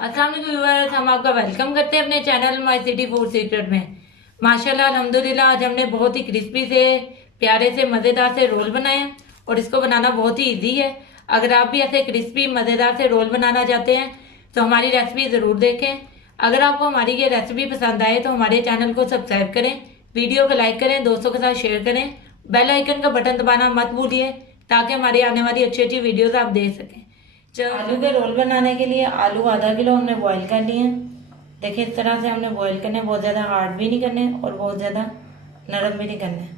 अस्सलाम वालेकुम व्यूअर्स, हम आपका वेलकम करते हैं अपने channel my city food secret में। माशाल्लाह अल्हम्दुलिल्लाह आज हमने बहुत ही क्रिस्पी से प्यारे से मज़ेदार से रोल बनाए हैं और इसको बनाना बहुत ही इजी है। अगर आप भी ऐसे क्रिस्पी मज़ेदार से रोल बनाना चाहते हैं तो हमारी रेसिपी ज़रूर देखें। अगर आपको हमारी ये रेसिपी पसंद आए तो हमारे चैनल को सब्सक्राइब करें, वीडियो को लाइक करें, दोस्तों के साथ शेयर करें, बेल आइकन का बटन दबाना मत भूलिए ताकि हमारी आने वाली अच्छी अच्छी वीडियोस आप देख सकें। आलू के रोल बनाने के लिए आलू आधा किलो हमने बॉईल कर लिए हैं। देखिए इस तरह से हमने बॉईल करने, बहुत ज़्यादा हार्ड भी नहीं करने और बहुत ज़्यादा नरम भी नहीं करने।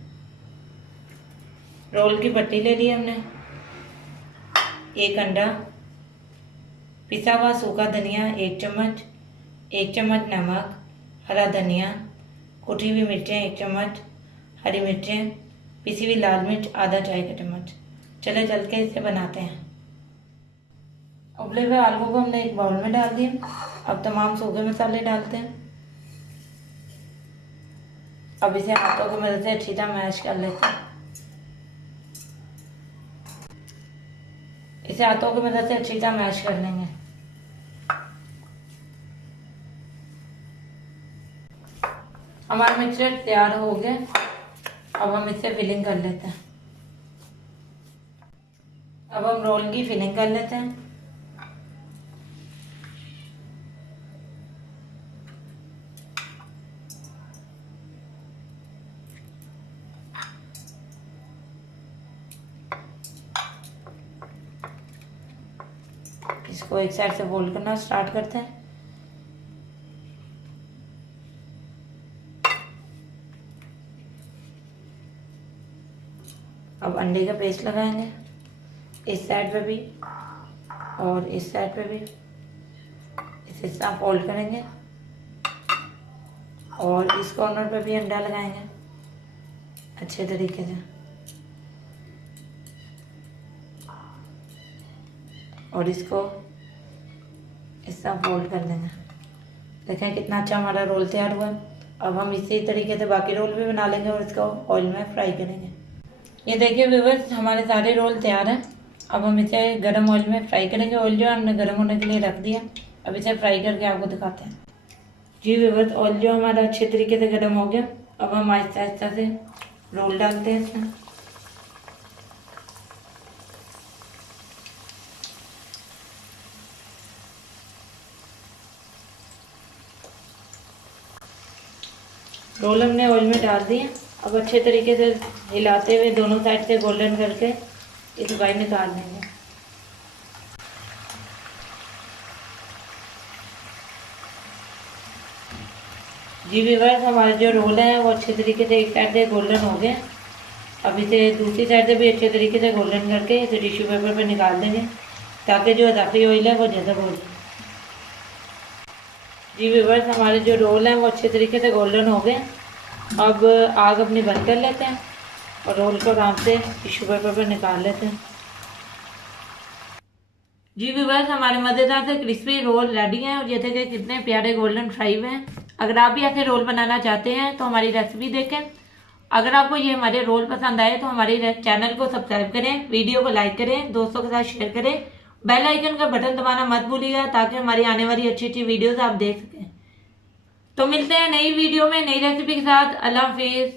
रोल की पट्टी ले ली हमने, एक अंडा, पिसा हुआ सूखा धनिया 1 चम्मच, 1 चम्मच नमक, हरा धनिया, कुटी हुई मिर्चें 1 चम्मच, हरी मिर्चें, पिसी हुई लाल मिर्च आधा चाय का चम्मच। चले चल के इसे बनाते हैं। उबले हुए आलू को हमने एक बाउल में डाल दिया। अब तमाम सूखे मसाले डालते हैं। अब इसे हाथों की मदद से अच्छी तरह मैश कर लेते हैं। इसे हाथों की मदद से अच्छी तरह मैश कर लेंगे। हमारा मिक्सचर तैयार हो गया। अब हम इससे फिलिंग कर लेते हैं। अब हम रोल की फिलिंग कर लेते हैं। इसको एक साइड से फोल्ड करना स्टार्ट करते हैं। अब अंडे का पेस्ट लगाएंगे इस साइड पे भी और इस साइड पे भी। इसे इस तरह फोल्ड करेंगे और इस कॉर्नर पे भी अंडा लगाएंगे अच्छे तरीके से और इसको इस तरह फोल्ड कर देंगे। देखें कितना अच्छा हमारा रोल तैयार हुआ है। अब हम इसी तरीके से बाकी रोल भी बना लेंगे और इसको ऑयल में फ्राई करेंगे। ये देखिए व्यूअर्स, हमारे सारे रोल तैयार हैं। अब हम इसे गरम ऑयल में फ्राई करेंगे। ऑयल जो हमने गरम होने के लिए रख दिया, अब इसे फ्राई करके आपको दिखाते हैं। जी व्यूअर्स, ऑयल जो हमारा अच्छे तरीके से गरम हो गया। अब हम आहिस्ता आहिस्ता से रोल डालते हैं इसमें। रोल हमने ऑयल में डाल दिए। अब अच्छे तरीके से हिलाते हुए दोनों साइड से गोल्डन करके इस फ्राई निकाल लेंगे। जी व्यूअर्स, हमारे जो रोल हैं वो अच्छे तरीके से एक साइड से गोल्डन हो गए। अब इसे दूसरी साइड से भी अच्छे तरीके से गोल्डन करके इसे टिश्यू पेपर पर निकाल देंगे ताकि जो इजाफी ऑयल है वो जज़ब हो जाए। जी व्यूअर्स, हमारे जो रोल हैं वो अच्छे तरीके से गोल्डन हो गए। अब आग अपनी बंद कर लेते हैं और रोल को आराम से टिश्यू पेपर पर निकाल लेते हैं। जी व्यूअर्स, हमारे मज़ेदार से क्रिस्पी रोल रेडी हैं और ये थे कितने प्यारे गोल्डन फ्राई हुए हैं। अगर आप भी ऐसे रोल बनाना चाहते हैं तो हमारी रेसिपी देखें। अगर आपको ये हमारे रोल पसंद आए तो हमारे चैनल को सब्सक्राइब करें, वीडियो को लाइक करें, दोस्तों के साथ शेयर करें, बेल आइकन का बटन दबाना मत भूलिएगा ताकि हमारी आने वाली अच्छी अच्छी वीडियोस आप देख सकें। तो मिलते हैं नई वीडियो में नई रेसिपी के साथ। अल्लाह हाफिज़।